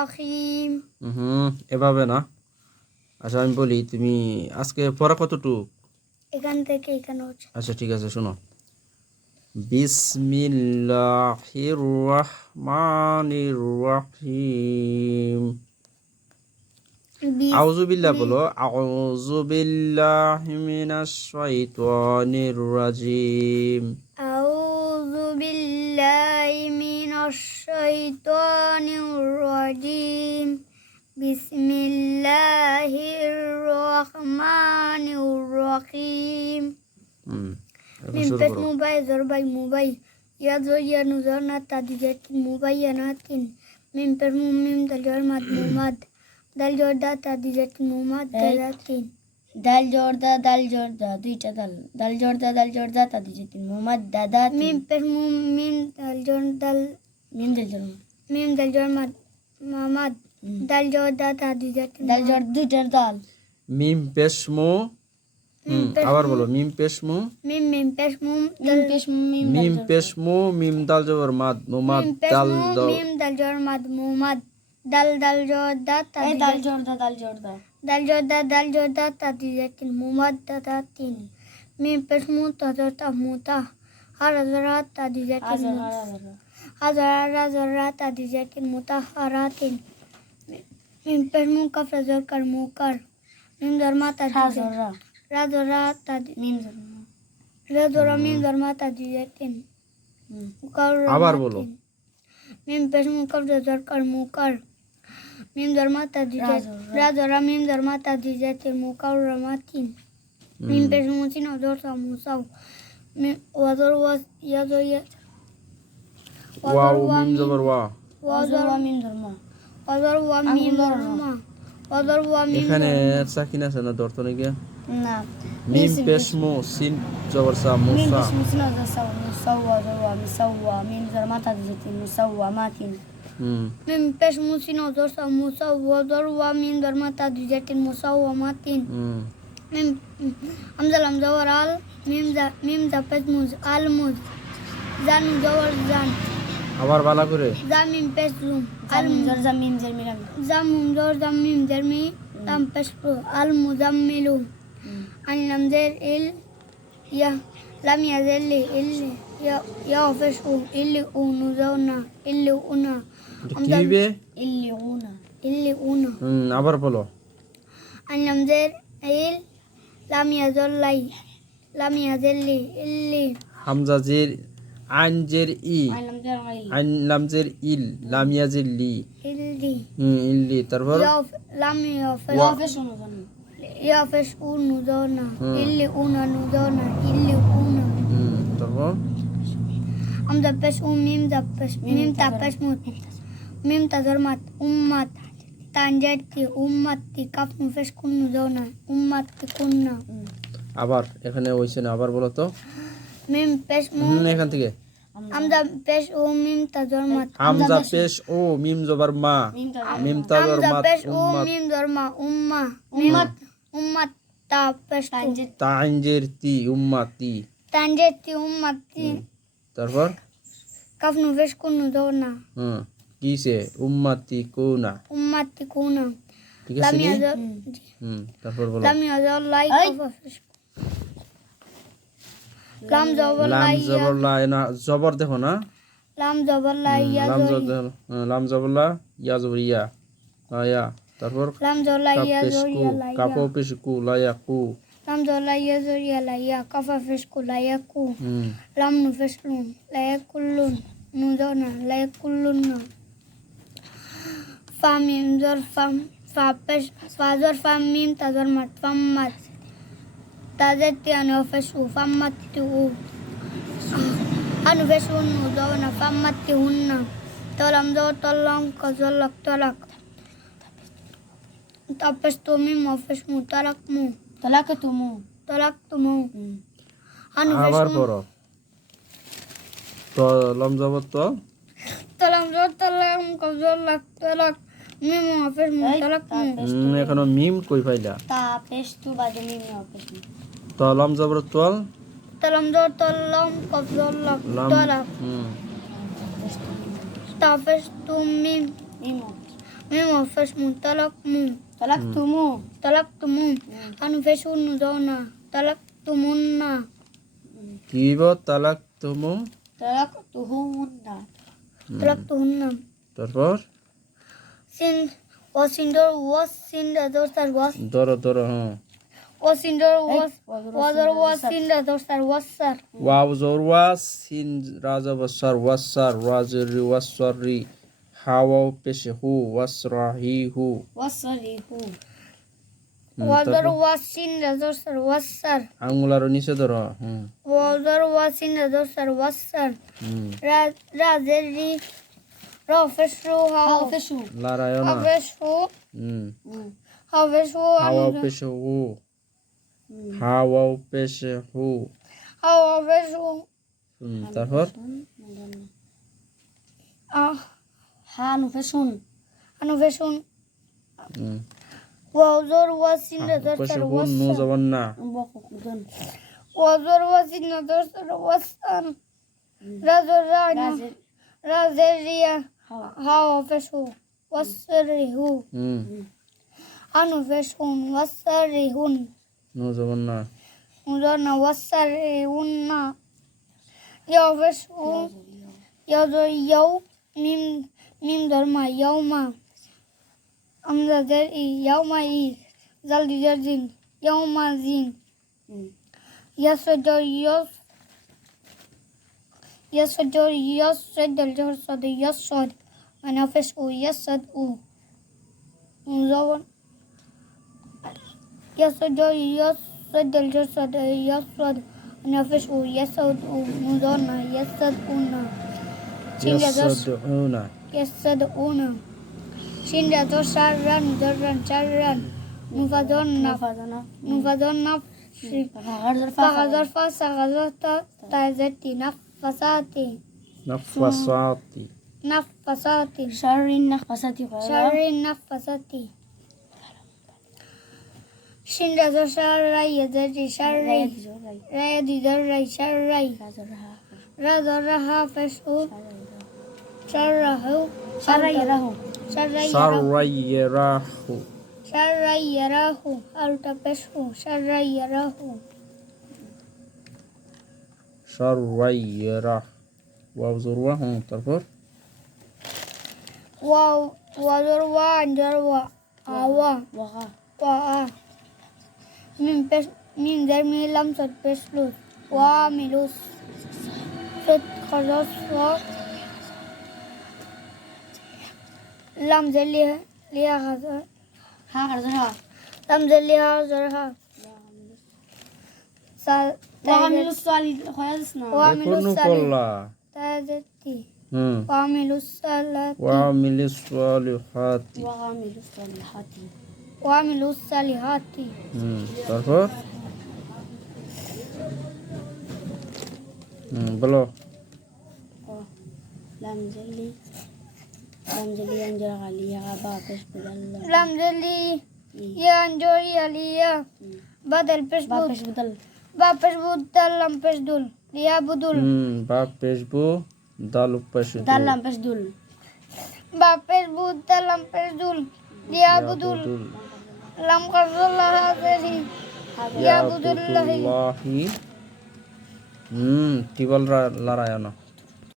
রহিম। এভাবে না। আচ্ছা আমি বলি, তুমি আজকে পড়া কতটুক? এখান থেকে এখানে হচ্ছে। আচ্ছা ঠিক আছে, শোনো। বিসমিল্লাহির রহমানির রহিম। আউযু বিল্লাহ বলো। আউযু বিল্লাহি মিনাশ শাইতানির রাজিম। আউযু বিল্লাহি মিনাশ শাইতানির রাজিম। বিসমিল্লাহির রহমানির রহিম। মিম পেশ মুবাই জরবাই মুবাই ইয়া জয়া নুজর না তাদিজাত মুবাইয়ানাতিন। মিম পেশ মিম দাল জর মাদ মুমাদ দাল জর দা তাদিজাত মুমাদ দালাতিন। দাল জর দা দুইটা দাল জর দা তাদিজাত মুমাদ দাদা। মিম পেশ মিম দাল জর মাদ মামাদ দাল জর দা তাদিজাত দাল জর দুইটা দাল। মিম পেশ মু। আবার বলো। মিম পেশ মু। মিম পেশ মু মিম পেশ মু মিম দাল জবর মাদ মুমাদ দাল মিম দাল জর মাদ মুমাদ দাল জর দা দাল জর দা তাদিজাতিন মুমাদ দাদাতিন। মিম পেশ মু তাজতা মুতা হারাজরা তাদিজাতিন হাজারা তাদিজাতিন মুতাহারাতিন। মিম পেশ মু কাফ জর কার মুকার মিম জর মা তাদিজাতিন রাজরা তাদি মিম জর মা তাদিজাতিন আবার বলো। মিম পেশ মু কাফ জর কার মুকার মিম জর মা তাদিজাত রাজরা মিম জর মা তাদিজাতিন মুকাররামাতিন। মিম পেশ মু সিন জর সা মুসাও মিম ওয়াজর ওয়াজ ইয়া জয়া ওয়াও মিম জবর ওয়া। ওয়াজর ওয়া মিম জর মা ওয়াজর ওয়া মিম জর মা ওয়াজর ওয়া মিম। এখানে সাকিন আছে না ধরতো নাকি? না। মিম পেশ মু সিন জবর সা মিম মুসা। পেশ মু সিন জর সা মুসাওয়া জর ওয়া মুসাওয়া মিম জর মা তাদিজাতিন মুসাওয়ামাতিন। মিম পেশ মু সিন জর সা মুসাওয়া জর ওয়া মিম জর মা তাদিজাতিন মুসাওয়ামাতিন। মিম হামজা লাম জবর আল মিম জা পেশ মু আল মুজ জান জবর জান। আবার ভালো করে। জা মিম পেশ জুম আল জর জা মিম জর মিরাম জা মিম জর জা মিম জর মি লাম পেশ আল মুজাম্মিলু। আন লাম জের ইল ইয়া লাম ইয়াজেল ইল ইয়া পেশ উ ইল উনু জাওনা ইল উনা। কি হবে? ইল উনা। আবার বলো। আন লাম জের ইল লাম ইয়াজল লাই লাম ইয়াজেল ইল্লি। হামজা জের আইন জের ই আইন লাম জের ইল লাম ইয়াজের লি ইল্লি ইল্লি। তারপর লাম ইয়া পেশ উনু জাওনা ইল্লি উনা নু জাওনা ইল্লি উনা। তারপর হামজা পেশ মিম জা পেশ মিম তা পেশ মু মিম তা জর মাত উম্মাত তানজাতি উম্মাতি কাফ নু পেশ কুনু জাওনা উম্মাতি কুননা। আবার এখানে হইছে না, আবার বলো তো। মিম পেশ মু এখান থেকে হামজা পেশ ও মিম তা জর মাত হামজা পেশ ও মিম জবর মা মিম তা জবর হামজা মাত পেশ ও উম্মাত মিম জর মা উম্মাত তা পেশ তাইন জের তি উম্মাতি। তানজাতি উম্মাতি। তারপর কাফ নু পেশ কুনু জাওনা কিসে উম্মাতি কোনা। উম্মাতি কুনা। ঠিক আছে নি? তারপর বলো। লাম ইয়াজল লাই কাফ পেশ লাম জবর লাই জবর লা না জবর দেখো না। লাম জবর লাই ইয়া লাম জবর লা ইয়া জবর ইয়া ইয়া। তারপর লাম জবর লাই ইয়া পেশ জবর কু ইয়া লাই কাফ পেশ কু লা ইয়া কু। লাম জবর লাই ইয়া জবর ইয়া লাই ইয়া কাফ পেশ কু লাই ইয়া কু। লাম নু পেশ লুন লাই ইয়া কুল্লুন নু জাওনা লাই ইয়া কুল্লুন না। ফা মিম জর ফাম ফা পেশ ফা জর ফাম মিম তা জর মাত ফাম্মাত তাজাতি আনু পেশ উ ফাম্মাতি উ আনু পেশ উনু জাওনা ফাম্মাতি হুন্না। তলাম জর তলম কজলক তলাক তা পেশ তু মিম পেশ মু তলাক মু তলাক তুমু। আবার পড়ো। তো লম জবর তো তলাম জর তলম কজলক তলাক মিম পেশ মু তলাক মু। এখনো মিম কই পাইলা? তা পেশ তু বাদে মিম পেশ মু। তো লম জবর তোল তলাম জর তলম কজলক তলাক তা পেশ তু মিম ميم وفش من طلقتمو طلقتمو أنفش نزونا طلقتمونا কি হইব তালাকতুমুম طلقتهن طلقتهن তারপর سين وسندر وسين دوستر وس ধরো হ্যাঁ وسندر وس وذر وسندر دوستر وسر ওয়াও জোর ওয়াস সিন রাজা বসার ওয়াসার রাজরি ওয়াসরি হাওয়াও পেশে হু ওয়াসরাহি হু وصريه وذر وسندر دوستر وسر আঙ্গুলার নিচে ধরো হুম وذر وسندر دوستر وسر হুম رازري رافشو هاو حافشو লারায়ও না هافشو হুম هافشو হাওয়াও পেশে হু হাওয়াও পেশে হু هافشو তারপর حانفشون أنفشون হুম وذر وسندر পেশে دوستر হু নো وسر জবান না بقدن وذر وسندر دوستر وسر رازري رازر رازري هوا هافشو وسرهو হুম أنفشون وسرهن নো জবান না مدرنا وسرهن يافشون يذر يو ميم درما يوم أمزة درئي يوم إي زلد جرزين يوم زين يسجر يسجر يسجد الجرصد يسجد ونفش يسد مزون يسجر يسجد الجرصد يسجد ونفش يسد مزون يسدون ইয়াসাদউনা يسدون شين دو شرن درن شرن نفذون نفذنا نفذون فغرزر فغزر فسغزرت تازتي نفساتي নাফাসাতি نفساتي شر النفسات شر النفساتي شين دو شر يدري شر رايد دري شر رذرها فشو شره شريره شر সারাইয়ারাহু شر يراه ألتبسه شر يراه সারাইয়ারাহ ওয়াও জোর ওয়া হুম তারপর وذروة جروة آوى وغا وآ من درمي لمسة بسلوس وعملوس ست خلاص لم ليها غزر ها غرزرها لم ليها غزرها وعملوا الصالحات خياسنا وعملوا এখনো الصالحات করলা تازتي হুম وعملوا الصلاة ওয়ামিলিস সালিহাতি وعملوا الصالحات وعملوا الصالحات তারপর বলো لم جلي ينجر عليها بابش بدل لم يا انجوري عليا بدل بشبود بابش بدل بابش بدل لم بشدول ليا بدل বাপ পেশবু দাল পেশবু دل لم بشدل بابش بدل لم بشدول ليا بدل لم قرر الله هذه يا بدل الله ইয়াবুদুল্লাহি টিবল লারায়না